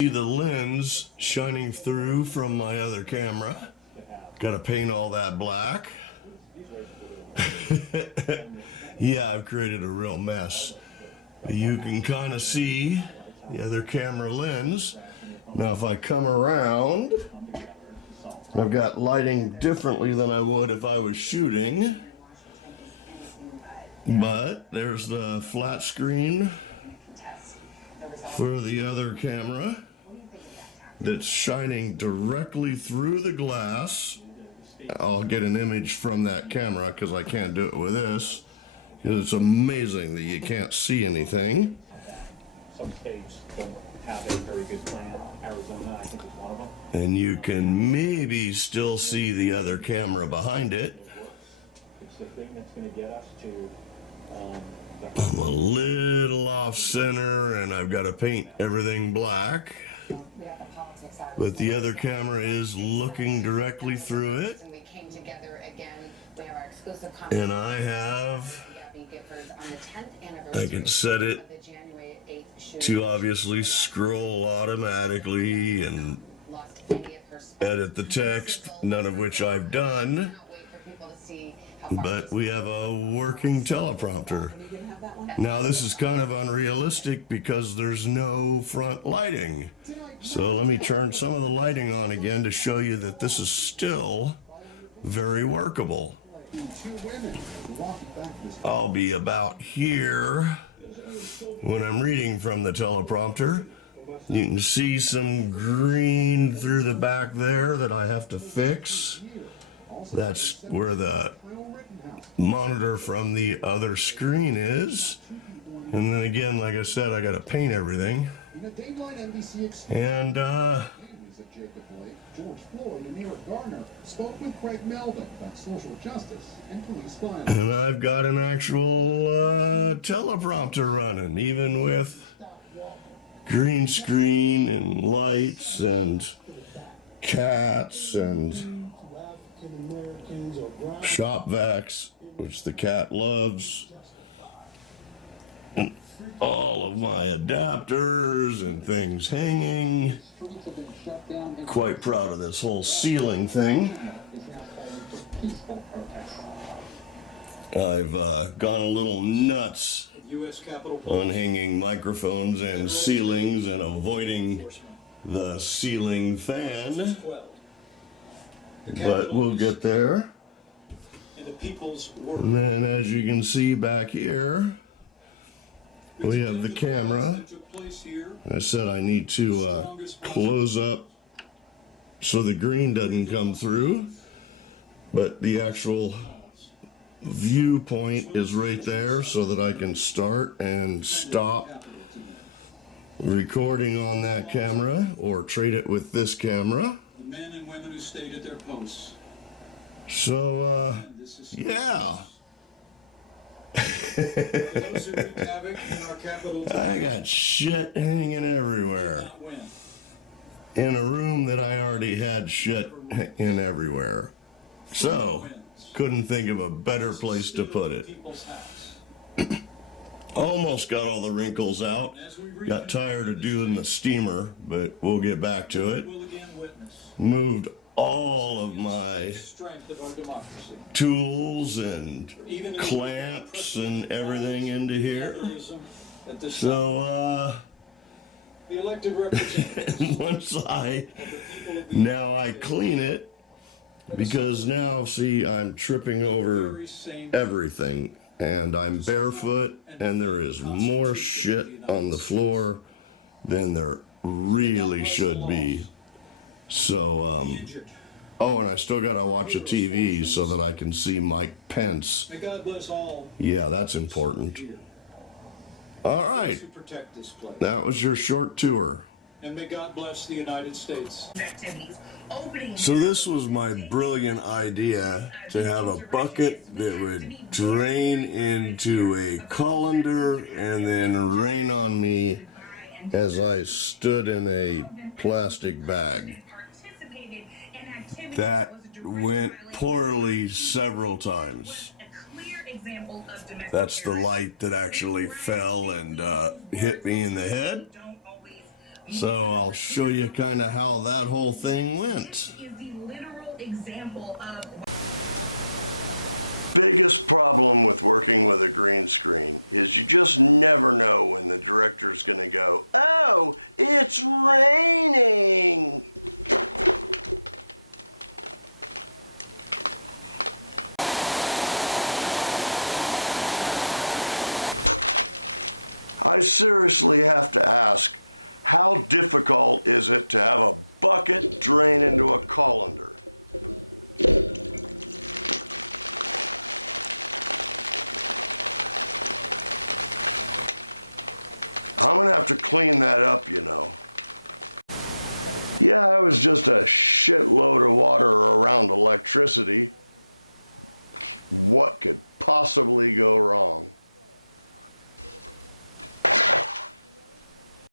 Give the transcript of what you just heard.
See the lens shining through from my other camera. Got to paint all that black. Yeah, I've created a real mess. You can kind of see the other camera lens. Now if I come around, I've got lighting differently than I would if I was shooting. But there's the flat screen for the other camera that's shining directly through the glass. I'll get an image from that camera because I can't do it with this. It's amazing that you can't see anything. Some states don't have a very good plan. Arizona, I think, is one of them. And you can maybe still see the other camera behind it. It's the thing that's going to get us to. I'm a little off center and I've got to paint everything black. But the other camera is looking directly through it. And I can set it to obviously scroll automatically and edit the text, none of which I've done. But we have a working teleprompter. Now this is kind of unrealistic because there's no front lighting. So let me turn some of the lighting on again to show you that this is still very workable. I'll be about here when I'm reading from the teleprompter. You can see some green through the back there that I have to fix. That's where the monitor from the other screen is. And then again, like I said, I got to paint everything. And George Floyd and Eric Garner spoke with Craig Melvin about social justice and police violence. And I've got an actual teleprompter running, even with green screen and lights and cats and shop vacs, which the cat loves. And all of my adapters and things hanging. Quite proud of this whole ceiling thing. I've gone a little nuts on hanging microphones and ceilings and avoiding the ceiling fan. But we'll get there. And then as you can see back here, we have the camera. I said I need to close up so the green doesn't come through, but the actual viewpoint is right there so that I can start and stop recording on that camera or trade it with this camera. The men and women who stayed at their posts. So, yeah. I got shit hanging everywhere. In a room that I already had shit in everywhere. So, couldn't think of a better place to put it. Almost got all the wrinkles out. Got tired of doing the steamer, but we'll get back to it. Moved all of my tools and clamps and everything into here. So, once now I clean it, because now, see, I'm tripping over everything, and I'm barefoot, and there is more shit on the floor than there really should be. So, oh, and I still gotta watch a TV so that I can see Mike Pence. May God bless all. Yeah, that's important. All right. That was your short tour. And may God bless the United States. So this was my brilliant idea, to have a bucket that would drain into a colander and then rain on me as I stood in a plastic bag. That went poorly several times. That's the light that actually fell and hit me in the head. So I'll show you kind of how that whole thing went. This is the literal example of... Biggest problem with working with a green screen is you just never know when the director's going to go, "Oh, it's raining." I seriously have to ask, how difficult is it to have a bucket drain into a colander? I'm gonna have to clean that up, you know. Yeah, it was just a shitload of water around electricity. What could possibly go wrong?